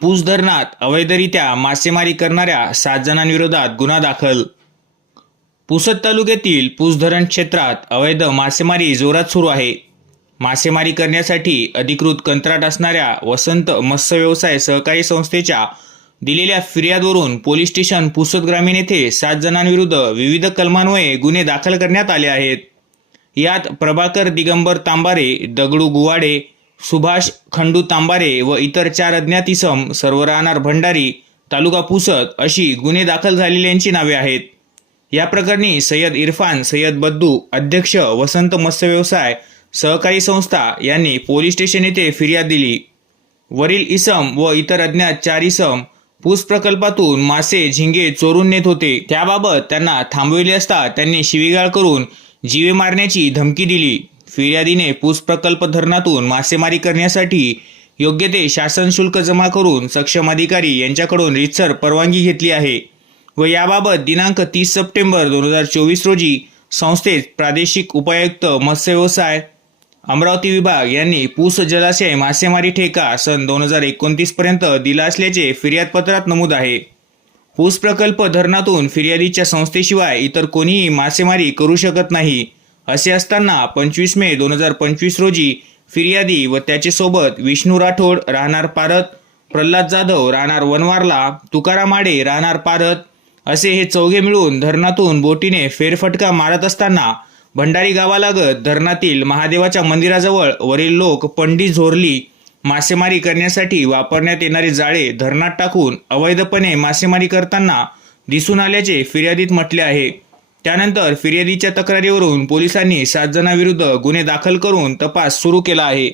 पूस धरणात अवैधरित्या मासेमारी करणाऱ्या सात जणांविरोधात गुन्हा दाखल. पुसद तालुक्यातील पूस धरण क्षेत्रात अवैध मासेमारी जोरात सुरू आहे. मासेमारी करण्यासाठी अधिकृत कंत्राट असणाऱ्या वसंत मत्स्य व्यवसाय सहकारी संस्थेच्या दिलेल्या फिर्यादवरून पोलीस स्टेशन पुसद ग्रामीण येथे सात जणांविरुद्ध विविध कलमान्वये गुन्हे दाखल करण्यात आले आहेत. यात प्रभाकर दिगंबर तांबारे दगडू गुवाडे सुभाष खंडू तांबारे व इतर चार अज्ञात इसम सर्व राहणार भंडारी तालुका पुसद अशी गुन्हे दाखल झालेल्यांची नावे आहेत. या प्रकरणी सय्यद इरफान सय्यद बद्दू अध्यक्ष वसंत मत्स्य व्यवसाय सहकारी संस्था यांनी पोलीस स्टेशन येथे फिर्याद दिली. वरील इसम व इतर अज्ञात चार इसम पूस प्रकल्पातून मासे झिंगे चोरून नेत होते. त्याबाबत त्यांना थांबविले असता त्यांनी शिवीगाळ करून जीवे मारण्याची धमकी दिली. फिर्यादीने पूस प्रकल्प धरणातून मासेमारी करण्यासाठी योग्य ते शासन शुल्क जमा करून सक्षम अधिकारी यांच्याकडून रितसर परवानगी घेतली आहे व याबाबत दिनांक तीस सप्टेंबर दोन हजार चोवीस रोजी संस्थेत प्रादेशिक उपायुक्त मत्स्य व्यवसाय अमरावती विभाग यांनी पूस जलाशय मासेमारी ठेका सन दोन हजार एकोणतीस पर्यंत दिला असल्याचे फिर्यादपत्रात नमूद आहे. पूस प्रकल्प धरणातून फिर्यादीच्या संस्थेशिवाय इतर कोणीही मासेमारी करू शकत नाही. असे असताना पंचवीस मे दोन हजार पंचवीस रोजी फिर्यादी व त्याचे सोबत विष्णू राठोड राहणार पारत प्रल्हाद जाधव राहणार वनवारला तुकाराम आडे राहणार पारत असे हे चौघे मिळून धरणातून बोटीने फेरफटका मारत असताना भंडारी गावालागत धरणातील महादेवाच्या मंदिराजवळ वरील लोक पंडी झोरली मासेमारी करण्यासाठी वापरण्यात येणारे जाळे धरणात टाकून अवैधपणे मासेमारी करताना दिसून आल्याचे फिर्यादीत म्हटले आहे. त्यानंतर फिर्यादीच्या तक्रारीवरून पोलिसांनी सात जणांविरुद्ध गुन्हे दाखल करून तपास सुरू केला आहे.